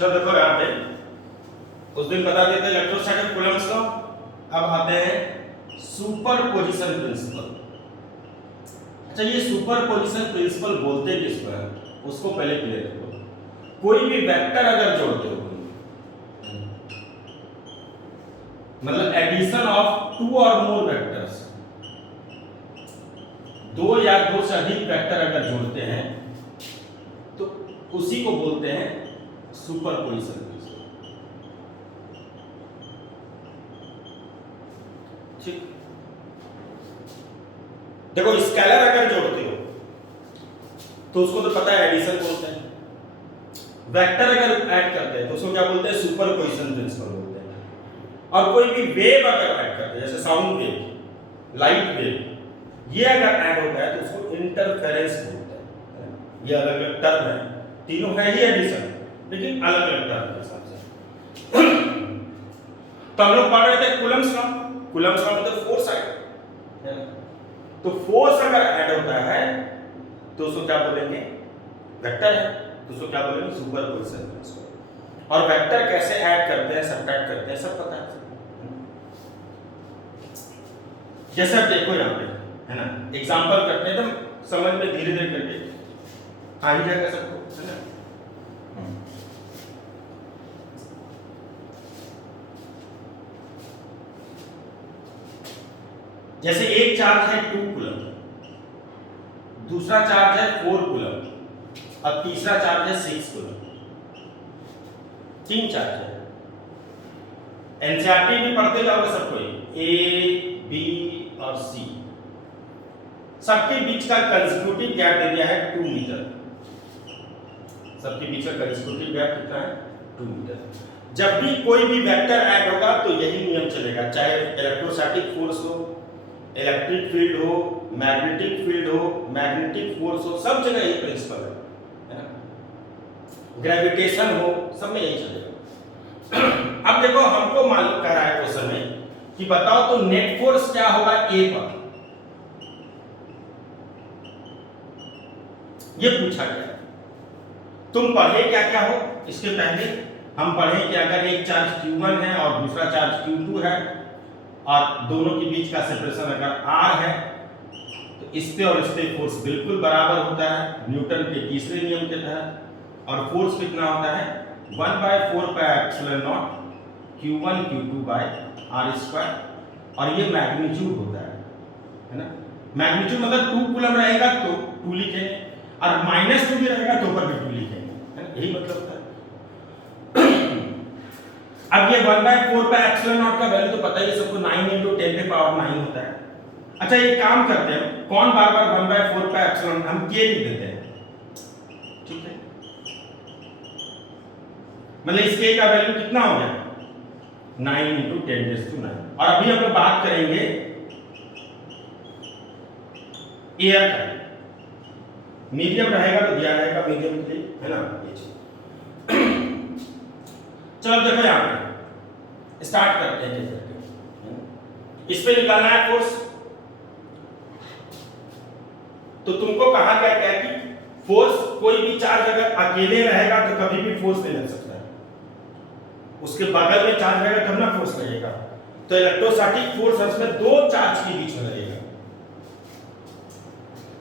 चलो देखो यहाँ पे उस दिन बता देते इलेक्ट्रोस्टैटिक कूलम्ब्स लॉ। अब आते हैं सुपरपोजिशन प्रिंसिपल। अच्छा, ये सुपरपोजिशन प्रिंसिपल बोलते किसको है उसको पहले क्लियर करो। कोई भी वेक्टर अगर जोड़ते हो, मतलब एडिशन ऑफ टू और मोर वेक्टर्स, दो या दो से अधिक वेक्टर अगर जोड़ते हैं तो उसी को बोलते हैं सुपरपोजिशन प्रिंसिपल। ठीक, देखो स्केलर अगर जोड़ते हो तो उसको तो पता है एडिशन बोलते हैं, वेक्टर अगर ऐड करते हैं तो उसको क्या बोलते हैं सुपरपोजिशन प्रिंसिपल बोलते हैं, और कोई भी वेव अगर ऐड करते हैं जैसे साउंड वेव, लाइट वेव, ये अगर ऐड होता है तो उसको इंटरफेरेंस बोलते हैं। ये अलग अलग टर्म है, तीनों है ही एडिशन लेकिन अलग अलग टर्म के हिसाब से। तो हम लोग पढ़ रहे थे कूलम्ब्स लॉ। कूलम्ब्स लॉ मतलब फोर्स है ना, तो फोर्स अगर ऐड होता है तो उसको क्या बोलेंगे, वेक्टर है तो उसको क्या बोलेंगे सुपरपोजिशन प्रिंसिपल। और वेक्टर कैसे ऐड करते हैं सब्ट्रैक्ट करते हैं सब पता है। जैसे आप देखो यहाँ पे है ना, एग्जांपल करते हैं तो समझ में धीरे धीरे करके आ ही जाएगा सबको, है ना। जैसे एक चार्ज है 2 कूलम, दूसरा चार्ज है 4 कूलम और तीसरा चार्ज है 6 कूलम। 3 चार्ज है। एनसीईआरटी में पढ़ते जाओगे सबको, ए बी और सी, सबके बीच का कंसेक्यूटिव गैप दे दिया है 2 मीटर। सबके बीच का कंसेक्यूटिव गैप कितना है 2 मीटर। जब भी कोई भी वेक्टर ऐड होगा तो यही नियम चलेगा, चाहे इलेक्ट्रोस्टैटिक फोर्स हो, इलेक्ट्रिक फील्ड हो, मैग्नेटिक फील्ड हो, मैग्नेटिक फोर्स हो, सब जगह यही प्रिंसिपल है ना। ग्रेविटेशन हो, सब में यही चलेगा। अब देखो हमको मालूम कर रहा है क्वेश्चन में कि बताओ तो नेट फोर्स क्या होगा ए पर, ये पूछा गया। तुम पढ़े क्या क्या हो इसके पहले, हम पढ़े कि अगर एक चार्ज Q1 है और दूसरा चार्ज Q2 है और दोनों के बीच का सेपरेशन अगर R है तो इस पे और इस पे फोर्स बिल्कुल बराबर होता है न्यूटन के तीसरे नियम के तहत। और फोर्स कितना होता है 1/4πε0 Q1 Q2 r स्क्वायर, और ये मैग्नीट्यूड होता है ना। मैग्नीट्यूड मतलब 2 कूलम रहेगा तो 2 लिखेंगे और -2 भी रहेगा तो ऊपर भी 2 लिखेंगे, है ना, यही मतलब होता है। अब ये 1/4πε0 का वैल्यू तो पता ही सबको 9 × 10⁹ होता है। अच्छा ये काम करते हैं, कौन बार बार 1/4πε, हम के लिख देते हैं, ठीक है। मतलब इस के का वैल्यू कितना हो गया 9 × 10⁹। और अभी हम लोग बात करेंगे एयर का, मीडियम रहेगा तो दिया रहेगा मीडियम के लिए, है ना। चलो देखो यहां पे स्टार्ट करते हैं कैसे। इस पे निकालना है फोर्स, तो तुमको कहा गया क्या कि फोर्स कोई भी चार्ज अगर अकेले रहेगा तो कभी भी फोर्स नहीं लग सकता है, उसके बगल में चार्ज रहेगा तब ना फोर्स लगेगा। तो इलेक्ट्रोस्टैटिक फोर्स इसमें 2 चार्ज के बीच में लगेगा,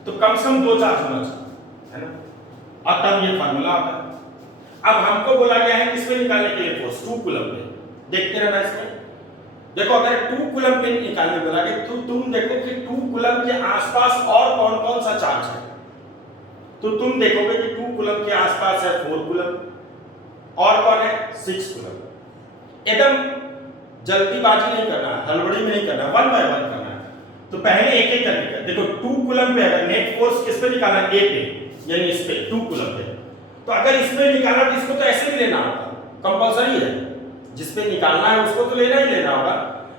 तो कम से कम 2 चार्ज होना चाहिए, है ना, और तब ये फार्मूला आता है। अब हमको बोला गया है किस पे निकालने के लिए फोर्स 2 कूलम पे, देखते रहना इसमें। देखो अगर 2 कूलम पे निकालने बोला गया तो तुम देखो कि 2 कूलम के आसपास और कौन कौन सा चार्ज है, तो तुम देखोगे कि 2 कूलम के आसपास है 4 कूलम और कौन है 6 कूलम। एकदम जल्दीबाजी नहीं करना, हड़बड़ी में नहीं करना, 1 बाय 1 करना है। तो पहले एक एक करके कर। देखो 2 कूलम पे अगर नेट फोर्स किस पे निकालना है, ए पे, यानी इस पे 2 कूलम पे, तो अगर इसमें निकालना तो इसको तो ऐसे भी लेना होगा, कंपलसरी है, जिस पे निकालना है उसको तो लेना ही लेना होगा।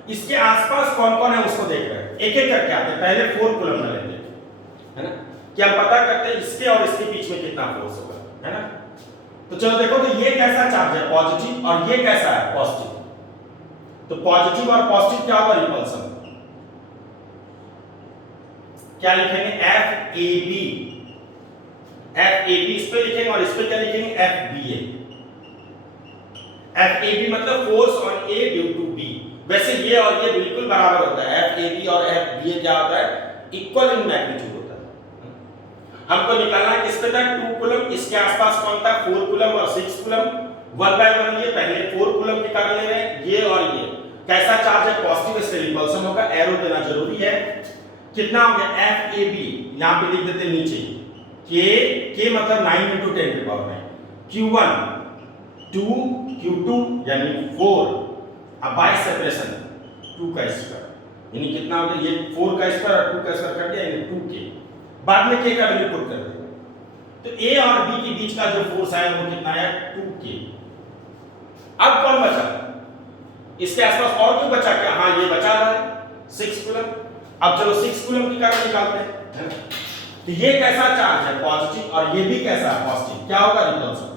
इसके आसपास कौन कौन है उसको देख रहे हैं, एक एक करके आते हैं। पहले 4 कूलम का लेते हैं, है ना, कि हम पता करते हैं इसके और इसके बीच में कितना फोर्स होगा, है ना। तो चलो देखो, तो ये कैसा चार्ज है पॉजिटिव और ये कैसा है पॉजिटिव। तो पॉजिटिव और पॉजिटिव क्या होगा रिपल्सन, क्या लिखेंगे FAB, इस पे लिखेंगे और इस पे क्या लिखेंगे FBA। एफ ए बी मतलब force on A due to B. वैसे ये और ये बिल्कुल बराबर होता है, एफ ए बी और एफ बी क्या होता है, इक्वल इन मैग्नीट्यूड होता है। हमको निकालना है किस पे था, 2 कूलम, इसके आसपास कौन था, 4 कूलम और 6 कूलम। 1 बाय 1 ये पहले 4 कूलम निकाल ले रहे हैं, ये और ये कैसा चार्ज है, पॉजिटिव, इसलिए रिपल्सन होगा, एरो देना जरूरी है। कितना हो गया, एफ ए बी यहां पे लिख देते हैं नीचे, के मतलब 9 × 10 की पावर 9, q1 2 q2 यानी 4, अब बाय सेपरेशन 2 का स्क्वायर यानी कितना हो गया, ये 4 का स्क्वायर और 2 का स्क्वायर कट गया यानी 2k, बाद में k का वैल्यू पुट कर देंगे। तो a और b के बीच का जो फोर्स आया वो कितना है, 2k। अब कौन बचा, इसके आसपास और कोई बचा क्या, हाँ ये बचा रहा है 6 कूलम। अब चलो 6 कूलम की कारण निकालते हैं, तो ये कैसा चार्ज है, पॉजिटिव, और ये भी कैसा है, पॉजिटिव, क्या होगा, रिपल्सन।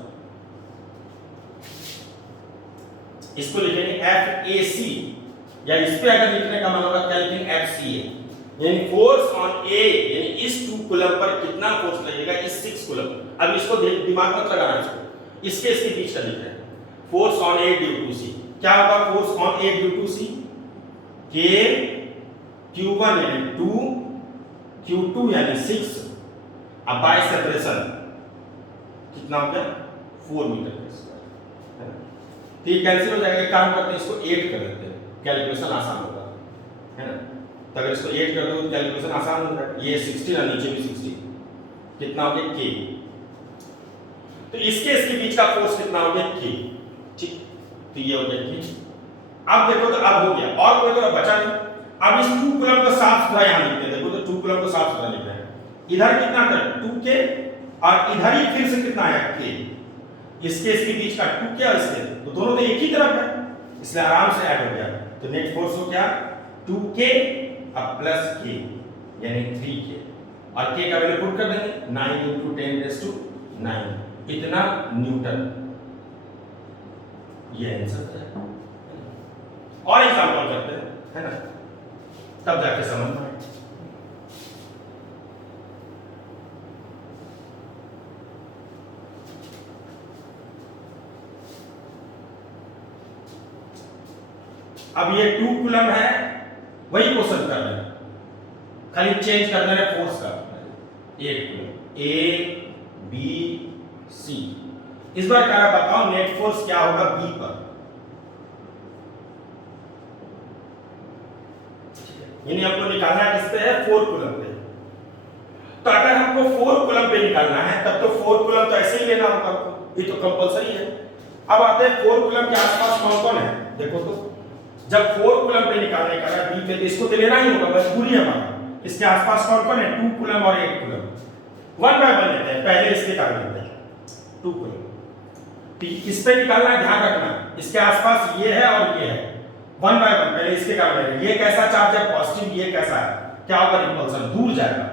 इसको लिखेंगे FAC, या इस पे अगर लिखने का मन होगा क्या लिखेंगे, FCA, यानी फोर्स ऑन ए, यानी इस 2 कूलम पर कितना फोर्स लगेगा, इस 6 कूलम। अब इसको दिमाग मत लगाना, इसके बीच का लिख रहे हैं, force on A due to C, क्या होगा, force on A due to C, K Q1 यानी 2 Q2 यानी 6, अब बाय सेपरेशन कितना हो गया, 4 मीटर का स्क्वायर, तो ये कैंसिल हो जाएगा। एक काम करते हैं, इसको 8 कर देते हैं, कैलकुलेशन आसान होगा, है ना। तो अगर इसको 8 कर दो तो कैलकुलेशन आसान होगा, ये 16 और नीचे भी 16, कितना हो गया, K। तो इसके बीच का फोर्स कितना हो गया, K, ठीक, तो ये हो गया K। अब देखो तो अब हो गया, और कोई तो बचा नहीं। अब इस 2 कूलम को साफ सुथरा यहां लिखते हैं, देखो तो 2 कूलम को साफ सुथरा लिख रहे हैं, इधर कितना था, 2k, और इधर ही फिर से कितना आया, k, इसके बीच का 2k और इसके, तो दोनों तो एक ही तरफ है, इसलिए आराम से ऐड हो गया। तो नेट फोर्स हो क्या, 2k अब प्लस k यानी 3k, और k का वैल्यू पुट कर देंगे, 9 × 10⁹, इतना न्यूटन, ये आंसर है। और एग्जांपल करते हैं, है ना, तब जाके समझ में आए। अब ये 2 कूलम है, वही क्वेश्चन कर रहे हैं, खाली चेंज कर दे रहे फोर्स का, 8 कूलम, A B C। इस बार क्या बताओ, नेट फोर्स क्या होगा B पर, यानी हमको निकालना है किस पे है, 4 कूलम पे। तो अगर हमको 4 कूलम पे निकालना है तब तो 4 कूलम तो ऐसे ही लेना होगा हमको, ये तो कंपलसरी है। अब आते हैं 4 कूलम के आसपास कौन कौन है, देखो तो जब 4 कूलम पे निकालने का है बी पे, तो इसको तो लेना ही होगा, मजबूरी है हमारा। इसके आसपास कौन कौन है, 2 कूलम और 8 कूलम। 1 बाय 1 लेते हैं, पहले इसके कारण लेते हैं 2 कूलम, इस पे निकालना है, ध्यान रखना इसके आसपास ये है और ये है, 1 बाय 1 पहले इसके कारण ले रहे हैं। ये कैसा चार्ज है, पॉजिटिव, ये कैसा है, क्या होगा, रिपल्सन, दूर जाएगा।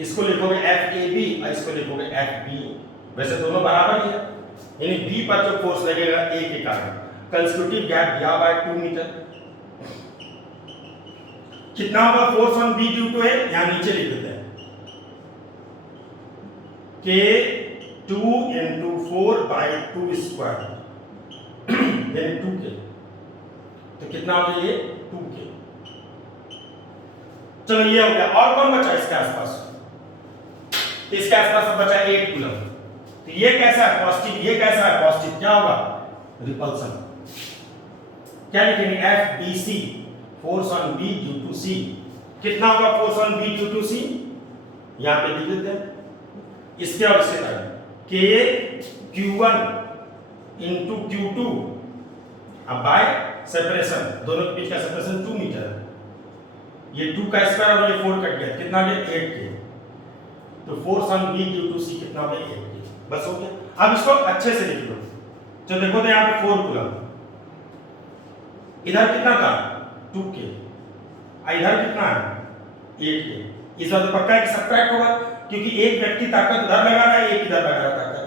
इसको लिखोगे FAB और इसको लिखोगे FB, वैसे दोनों बराबर ही है, यानी B पर जो फोर्स लगेगा A के कारण, कंसेक्यूटिव गैप दिया हुआ है 2 मीटर। कितना होगा force on B due to A, यहां नीचे लिख देते हैं, K 2 × 4 बाय 2 स्क्वायर यानी 2k, तो कितना हो गया, ये 2k। चलो ये हो गया, और कौन बचा इसके आसपास, इसके आसपास बचा 8 कूलम, तो ये कैसा है, पॉजिटिव, ये कैसा है, पॉजिटिव, क्या होगा, रिपल्सन। क्या लिखेंगे, FBC, force on B due to C, कितना होगा force on B due to C, यहां पे लिख देते हैं, इसके और इसके तरह, K Q1 × Q2, अब बाय सेपरेशन, दोनों के बीच का सेपरेशन 2 मीटर है, ये 2 का स्क्वायर और ये 4 कट गया, कितना हो गया, 8k, तो force on B due to C कितना हो गया, 8k, बस हो गया। अब इसको अच्छे से लिख लो, तो देखो तो यहाँ पे 4 कूलम, इधर कितना था, 2k, इधर कितना है, 8k, इस बार तो पक्का है कि सब्ट्रैक्ट होगा, क्योंकि एक व्यक्ति ताकत उधर लगा रहा है, एक इधर लगा रहा है ताकत,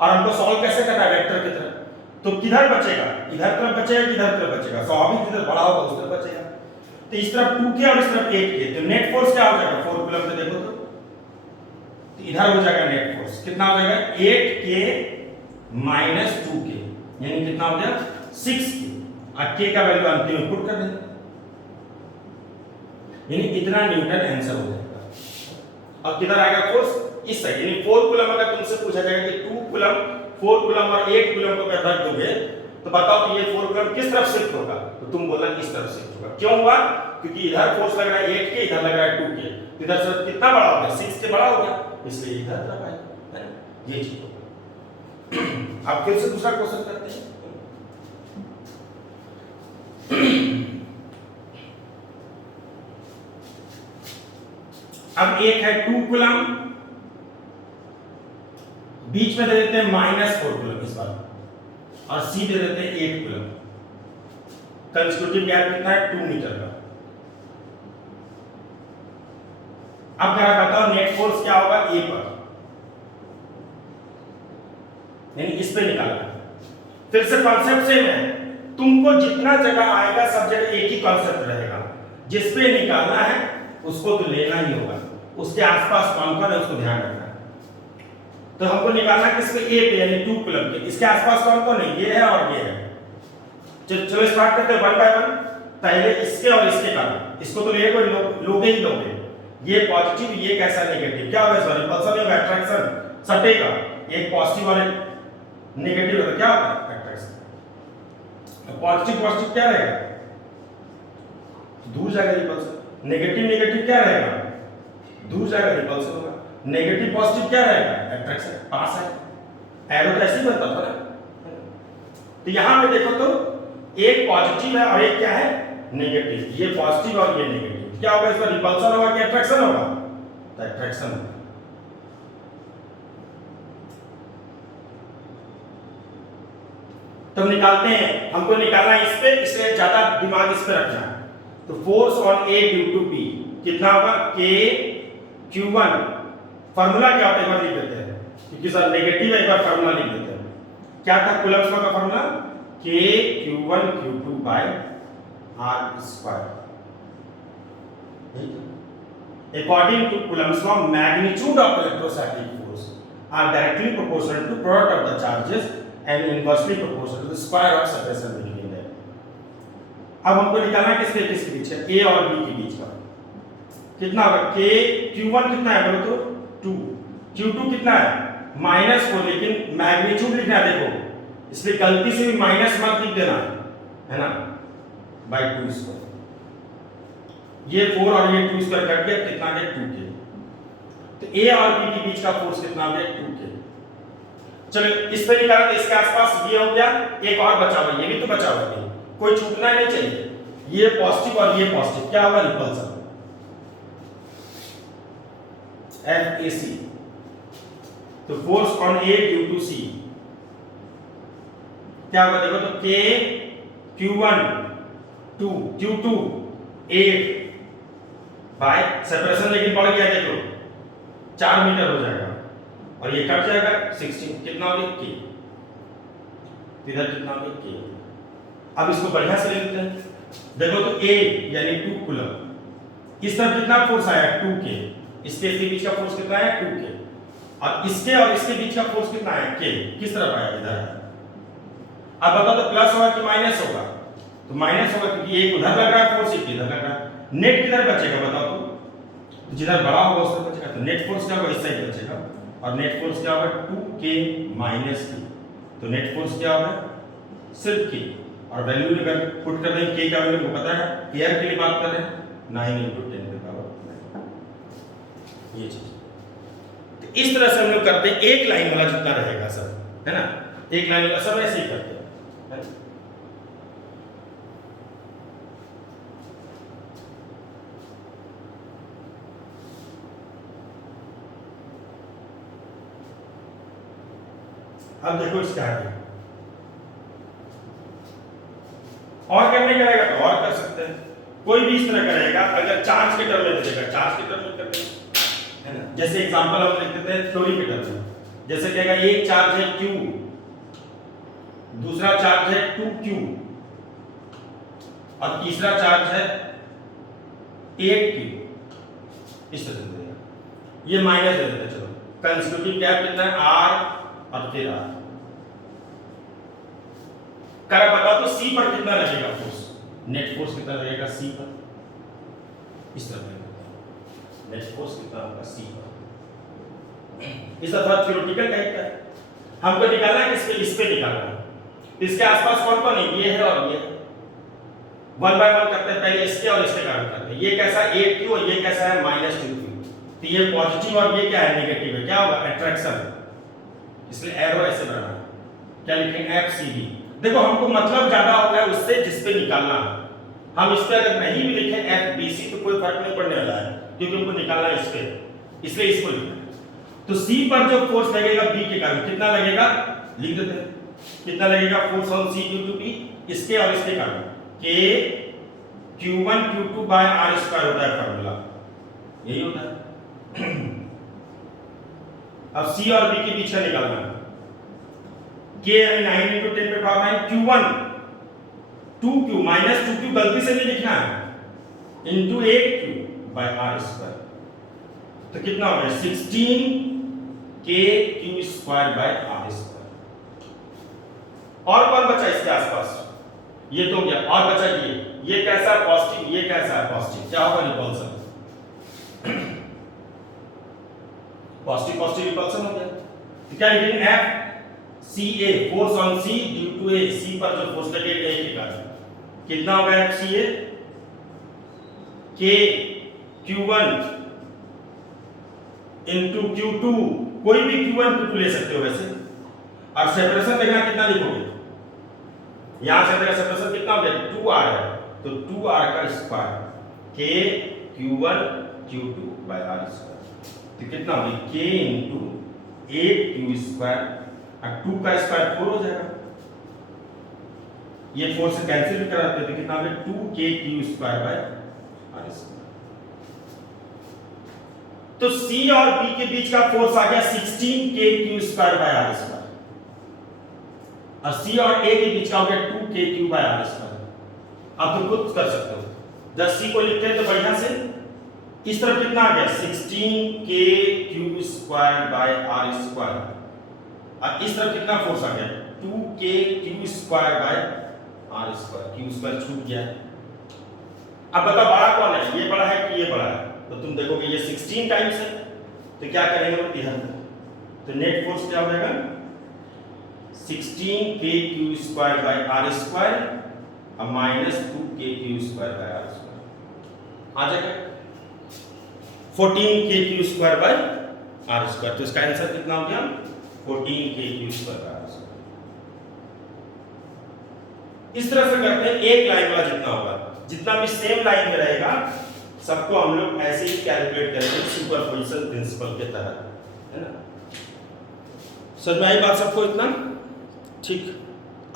और हमको सॉल्व कैसे करना है, वेक्टर की तरफ, तो किधर बचेगा, इधर तरफ बचेगा, किधर तरफ बचेगा, स्वाभाविक जिधर बड़ा होगा उस तरफ बचेगा, तो इस तरफ 2k और इस तरफ 8k, तो नेट फोर्स क्या हो जाएगा 4 कूलम पे, देखो तो तो इधर हो जाएगा नेट फोर्स कितना हो जाएगा 8k माइनस 2k, यानी कितना हो गया 6k, और k का वैल्यू अंतिम में पुट कर देंगे, यानी इतना न्यूटन आंसर हो जाएगा। अब किधर आएगा फोर्स इस साइड, यानी 4 कूलम अगर तुमसे पूछा जाएगा कि 2 कूलम 4 कूलम और 8 कूलम को अगर रख दोगे तो बताओ कि ये 4 कूलम किस तरफ शिफ्ट होगा, तो तुम बोलना इस तरफ शिफ्ट होगा। क्यों हुआ? क्योंकि इधर फोर्स लग रहा है 8 के, इधर लग रहा है 2 के, इधर से कितना बड़ा हो गया 6 के बड़ा हो गया, इसलिए इधर तरफ आएगा, ये चीज होगा। अब फिर से दूसरा क्वेश्चन करते हैं। अब एक है 2 कूलम, बीच में दे देते हैं -4 कूलम इस बार, और सी दे देते हैं 8 कूलम। कंसेक्यूटिव गैप कितना है 2 मीटर का। अब क्या बताओ नेट फोर्स क्या होगा ए पर, यानी इस पे निकालना। फिर से कॉन्सेप्ट सेम है, तुमको जितना जगह आएगा सब जगह एक ही कॉन्सेप्ट रहेगा, जिस पे निकालना है उसको तो लेना ही होगा, उसके आसपास कौन कौन है उसको ध्यान रखना है। तो हमको निकालना किस पे ए पे, यानी 2 कूलम के, इसके आसपास कौन कौन है, ये है और ये है। चलो स्टार्ट करते हैं 1 बाय 1। पहले इसके और इसके का, इसको तो लोगे ही लोगे, ये पॉजिटिव ये कैसा नेगेटिव, क्या होगा इस बार रिपल्सन होगा, अट्रैक्शन सटेगा, एक पॉजिटिव और एक नेगेटिव होगा, क्या होगा अट्रैक्शन। पॉजिटिव पॉजिटिव क्या रहेगा, दूर जाएगा रिपल्सन, नेगेटिव नेगेटिव क्या रहेगा, दूर जाएगा रिपल्सन होगा, नेगेटिव पॉजिटिव क्या रहेगा अट्रैक्शन, पास है। एरो तो ऐसे ही बनता था ना। तो यहां पे देखो तो एक पॉजिटिव है और एक क्या है नेगेटिव, ये पॉजिटिव और ये नेगेटिव, क्या होगा इसमें रिपल्सन होगा कि अट्रैक्शन होगा, तो अट्रैक्शन होगा। तो निकालते हैं, हमको निकालना है इस पे, इसलिए ज्यादा दिमाग इस पे रखना है। तो force on A due to B कितना होगा k q1, फार्मूला क्या होता है एक बार लिख देते हैं, क्योंकि सर नेगेटिव है, एक बार फार्मूला लिख देते हैं। क्या था कूलम्स लॉ का formula, k q1 q2 by r square. According to Coulomb's law, magnitude of electrostatic force are directly proportional to product of the charges and inversely proportional to the square of separation between them. अब हमको निकालना है किसके बीच है, a और b के बीच का। कितना होगा k q1 कितना है बोलो तो 2, q2 कितना है -4, लेकिन मैग्नीट्यूड लिखना है देखो, इसलिए गलती से भी माइनस मत लिख देना, है ना, बाय 2 स्क्वायर। ये 4 और ये 2 स्क्वायर कट गया, कितना गया 2k। तो a और b के बीच का फोर्स कितना गया 2k। चलो इस पे निकाला, तो इसके आसपास ये हो गया, एक और बचा हुआ, ये भी तो बचा हुआ है, कोई छूटना नहीं चाहिए, ये पॉजिटिव और ये पॉजिटिव, क्या होगा रिपल्सन FAC। तो force on A due to C क्या होगा देखो तो K Q1 2 Q2 8 bye separation लेकिन बढ़ गया देखो 4 मीटर हो जाएगा, और ये कट जाएगा 16, कितना हो गया K, इधर कितना हो गया K। अब इसको बढ़िया से ले लेते हैं, देखो तो A यानी 2 कूलम, इस तरफ कितना फोर्स आया 2k, इसके बीच का फोर्स कितना है 2k, और इसके बीच का फोर्स कितना है k, किस तरफ आया इधर। अब बताओ तो प्लस होगा कि माइनस होगा, तो माइनस होगा क्योंकि एक उधर लग रहा है फोर्स, एक इधर लग रहा है। नेट किधर बचेगा बताओ तो जिधर बड़ा होगा उस तरफ बचेगा, तो नेट फोर्स क्या होगा इस साइड बचेगा, और नेट फोर्स क्या होगा 2k माइनस k। तो नेट फोर्स क्या होगा सिर्फ k, और वैल्यू अगर पुट कर दें k का वैल्यू को पता है, एयर के लिए बात कर रहे हैं 9 × 10⁻⁹ ये चीज। तो इस तरह से हम लोग करते हैं, एक लाइन वाला जितना रहेगा सर, है ना, एक लाइन वाला सब ऐसे ही करते हैं, है ना? अब देखो इसका आगे और करने का रहेगा तो और कर सकते हैं, कोई भी इस तरह का रहेगा। अगर चार्ज के टर्म में देगा, चार्ज के टर्म में करते हैं, है ना, जैसे एग्जांपल हम लिख देते हैं थ्योरी के टर्म में, जैसे कहेगा एक चार्ज है q, दूसरा चार्ज है 2q, और तीसरा चार्ज है 8q, इस तरह से देगा। ये माइनस दे देते, चलो कंसेक्यूटिव गैप कितना है आर और फिर आर। कर बताओ तो सी पर कितना लगेगा फोर्स, नेट फोर्स कितना लगेगा सी पर, इस तरह नेट फोर्स कितना होगा सी पर। इस तरह थ्योरेटिकल टाइप का है, हमको निकालना है किसके, इस पे निकालना है। इसके आसपास कौन कौन है, ये है और ये, वन बाय वन करते हैं, पहले इसके और इसके कारण करते हैं। ये कैसा 8q और ये कैसा है -2q, तो ये पॉजिटिव और ये क्या है नेगेटिव है, क्या होगा अट्रैक्शन, इसलिए एरो ऐसे बनाना है। क्या लिखेंगे FCB। देखो हमको मतलब ज्यादा होता है उससे जिस पे निकालना है, हम इस पे अगर नहीं भी लिखे FBC तो कोई फर्क नहीं पड़ने वाला है, क्योंकि हमको निकालना है इस पे, इसलिए इसको लिखना है। तो C पर जो फोर्स लगेगा B के कारण कितना लगेगा, लिख देते हैं कितना लगेगा force on C due to B, इसके और इसके कारण K Q1 Q2 by R square होता है फार्मूला, यही होता है। अब C और B के बीच का निकालना है, K यानी 9 × 10 पे पावर 9, Q1 2Q -2Q गलती से नहीं लिखना है into 8Q bye R square, तो कितना हो गया 16KQ square by R square. और कौन बचा इसके आसपास, ये तो गया, और बचा ये कैसा है पॉजिटिव, ये कैसा है पॉजिटिव, क्या होगा रिपल्सन, पॉजिटिव पॉजिटिव रिपल्सन हो गया। तो क्या लिखेंगे FCA force on C due to A, C पर जो फोर्स लगेगा A के कारण कितना होगा FCA, K Q1 into Q2, कोई भी Q1 Q2 ले सकते हो वैसे, और सेपरेशन देखना कितना लिखोगे, यहां से तेरा सेपरेशन कितना हो गया 2r है, तो 2r का square K Q1 Q2 by R square, तो कितना हो गया K इनटू 8Q स्क्वायर, और 2 का स्क्वायर 4 हो जाएगा, ये 4 से कैंसिल भी कराते हैं, तो कितना हो गया 2KQ square by R square. तो C और B के बीच का फोर्स आ गया 16KQ square by R square, और C और A के बीच का हो गया 2KQ बाय R स्क्वायर। आप तो खुद कर सकते हो, जब C को लिखते हैं तो बढ़िया से इस तरफ कितना आ गया 16KQ square by R square, और इस तरफ कितना फोर्स आ गया 2KQ square by R square, Q square छूट गया। अब बताओ बड़ा कौन है, ये बड़ा है कि ये बड़ा है, तो तुम देखोगे ये 16 टाइम्स है, तो क्या करेंगे हम 73, तो नेट फोर्स क्या हो जाएगा 16KQ square by R square और -2KQ square by R square आ जाएगा 14KQ square by R square. तो इसका आंसर कितना हो गया 14KQ square by R square. इस तरह से करते हैं, एक लाइन वाला जितना होगा, जितना भी सेम लाइन में रहेगा सबको हम लोग ऐसे ही कैलकुलेट करेंगे सुपरपोजिशन प्रिंसिपल के तहत, है ना। समझ में आई बात सबको इतना, ठीक।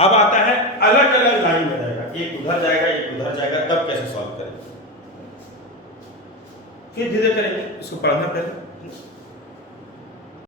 अब आता है अलग अलग लाइन में रहेगा, एक उधर जाएगा एक उधर जाएगा, तब कैसे सॉल्व करेंगे, फिर धीरे करेंगे, इसको पढ़ना पहले।